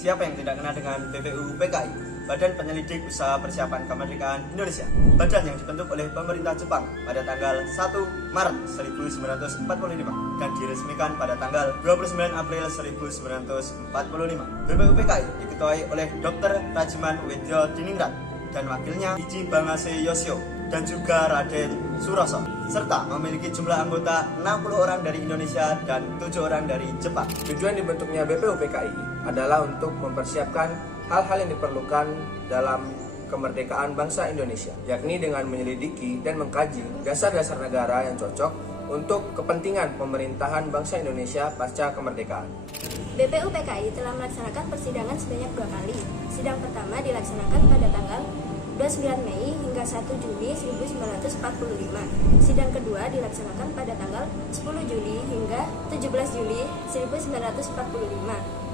Siapa yang tidak kenal dengan BPUPKI, Badan Penyelidik Usaha Persiapan Kemerdekaan Indonesia, badan yang dibentuk oleh pemerintah Jepang pada tanggal 1 Maret 1945 dan diresmikan pada tanggal 29 April 1945. BPUPKI diketuai oleh Dr. Rajiman Wedyo Diningrat dan wakilnya Iji Bangase Yoshio dan juga Raden Suroso, serta memiliki jumlah anggota 60 orang dari Indonesia dan 7 orang dari Jepang. Tujuan dibentuknya BPUPKI adalah untuk mempersiapkan hal-hal yang diperlukan dalam kemerdekaan bangsa Indonesia, yakni dengan menyelidiki dan mengkaji dasar-dasar negara yang cocok untuk kepentingan pemerintahan bangsa Indonesia pasca kemerdekaan. BPUPKI telah melaksanakan persidangan sebanyak 2 kali. Sidang pertama dilaksanakan pada tanggal 29 Mei hingga 1 Juni 1945. Sidang kedua dilaksanakan pada tanggal 10 Juli hingga 17 Juli 1945.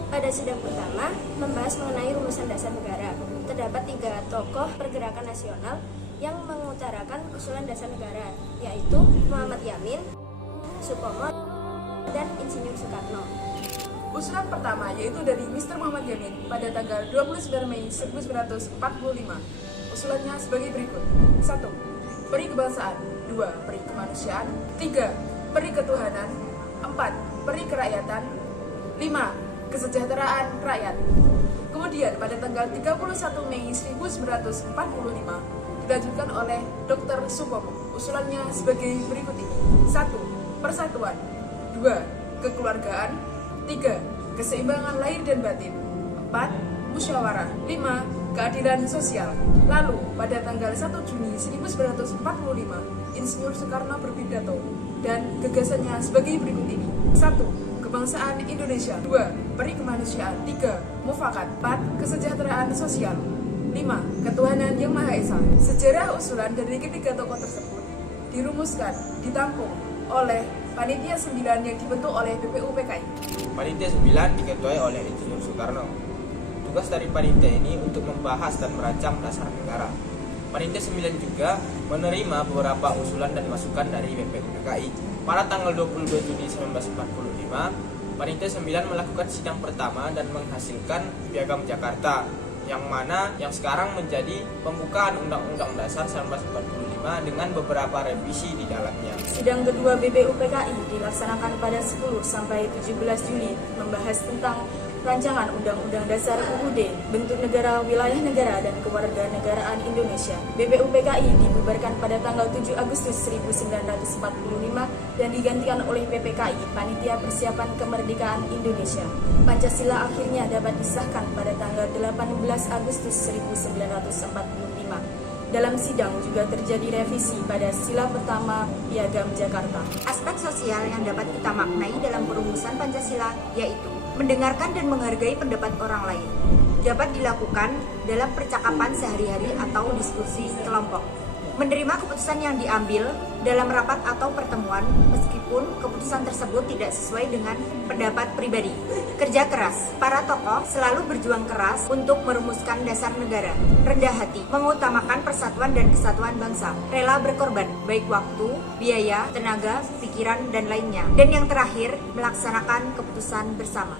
Pada sidang pertama membahas mengenai rumusan dasar negara. Terdapat 3 tokoh pergerakan nasional yang mengutarakan usulan dasar negara, yaitu Muhammad Yamin, Supomo, dan Insinyur Soekarno. Usulan pertama yaitu dari Mr. Muhammad Yamin pada tanggal 29 Mei 1945. Usulannya sebagai berikut: 1. Peri kebangsaan. 2. Peri kemanusiaan. 3. Peri ketuhanan. 4. Peri kerakyatan. 5. Kesejahteraan rakyat. Kemudian pada tanggal 31 Mei 1945 dilanjutkan oleh Dr. Supomo. Usulannya sebagai berikut ini: 1. Persatuan. 2. Kekeluargaan. 3. Keseimbangan lahir dan batin. 4. Musyawarah. 5. Keadilan sosial. Lalu pada tanggal 1 Juni 1945 Insinyur Soekarno berpidato dan gagasannya sebagai berikut ini: 1. Kebangsaan Indonesia. 2. Peri kemanusiaan. 3. Mufakat. 4. Kesejahteraan sosial. 5. Ketuhanan Yang Maha Esa. Sejarah usulan dari ketiga tokoh tersebut dirumuskan, ditampung oleh Panitia 9 yang dibentuk oleh BPUPKI. Panitia 9 diketuai oleh Insinyur Soekarno. Tugas dari panitia ini untuk membahas dan merancang dasar negara. Panitia 9 juga menerima beberapa usulan dan masukan dari BPUPKI. Pada tanggal 22 Juni 1945, Panitia 9 melakukan sidang pertama dan menghasilkan Piagam Jakarta, yang sekarang menjadi pembukaan Undang-Undang Dasar 1945 dengan beberapa revisi di dalamnya. Sidang kedua BPUPKI dilaksanakan pada 10 sampai 17 Juli membahas tentang Rancangan Undang-Undang Dasar UUD, Bentuk Negara, Wilayah Negara, dan Kewarganegaraan Indonesia. BPUPKI dibubarkan pada tanggal 7 Agustus 1945 dan digantikan oleh PPKI, Panitia Persiapan Kemerdekaan Indonesia. Pancasila akhirnya dapat disahkan pada tanggal 18 Agustus 1945. Dalam sidang juga terjadi revisi pada sila pertama Piagam Jakarta. Aspek sosial yang dapat kita maknai dalam perumusan Pancasila yaitu mendengarkan dan menghargai pendapat orang lain. Dapat dilakukan dalam percakapan sehari-hari atau diskusi kelompok. Menerima keputusan yang diambil dalam rapat atau pertemuan meskipun keputusan tersebut tidak sesuai dengan pendapat pribadi. Kerja keras. Para tokoh selalu berjuang keras untuk merumuskan dasar negara. Rendah hati. Mengutamakan persatuan dan kesatuan bangsa. Rela berkorban, baik waktu, biaya, tenaga, pikiran, dan lainnya. Dan yang terakhir, melaksanakan keputusan bersama.